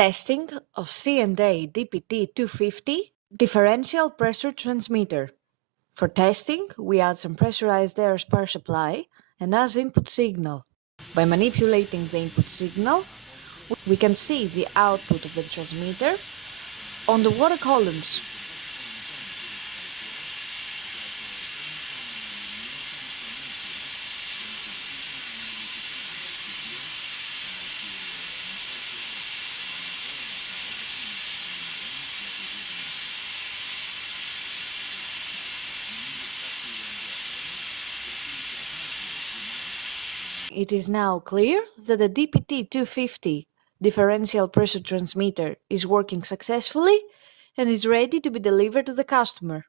Testing of C&A DPT-250 differential pressure transmitter. For testing, we add some pressurized air spark supply and as input signal. By manipulating the input signal, we can see the output of the transmitter on the water columns. It is now clear that the DPT-250 differential pressure transmitter is working successfully and is ready to be delivered to the customer.